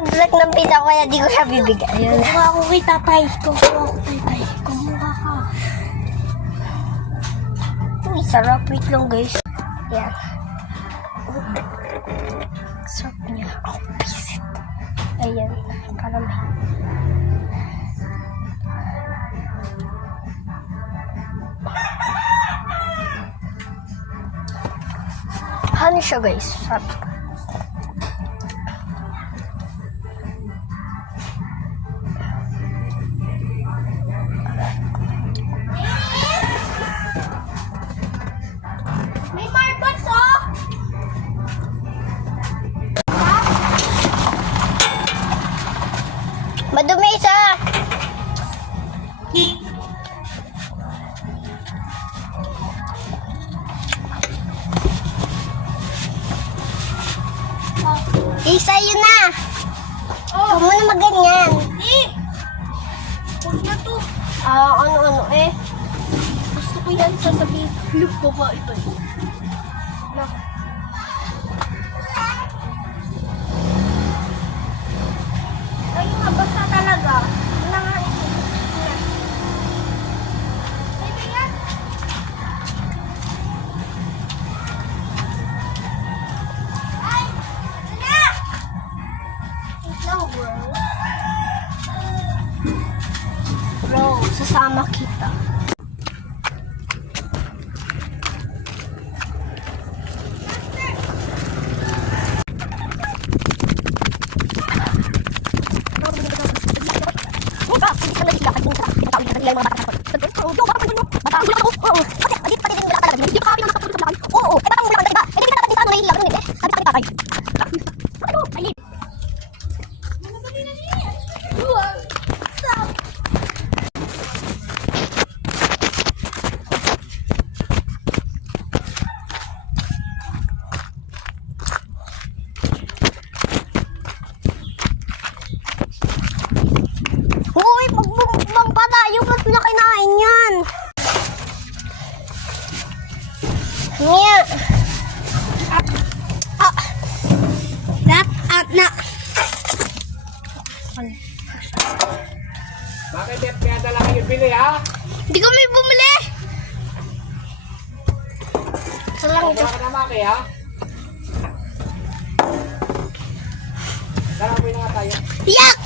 mag-vlog ng pizza ko kaya di ko siya bibigyan. Ayun. Kuha ako kay tatay. Kumuha ka. Uy, sarap. Wait lang guys. Yan. Sarap niya. Oh, pisit. Ayan. Parang may... Ano siya guys? Sarap. May marbles, oh! Madumi isa! Isa yun na! Oh! Huwag mo na maganyan. Huwag na to. Ano eh? Gusto ko yan sa tabi. Look, baba ito. Ay, mabasa talaga. Ano nga ito? Ito yan. Ay! Ito na! Wait lang, bro. Bro, sasama kita. Uy, pagbang patayo, ba't na kinain yan? Nya. Na. Bakit kaya dala kayo bili, ha? Hindi kami bumili! Isa lang ito. Wala ka na, Maki, ha? Tara, uwi na nga tayo. Yak!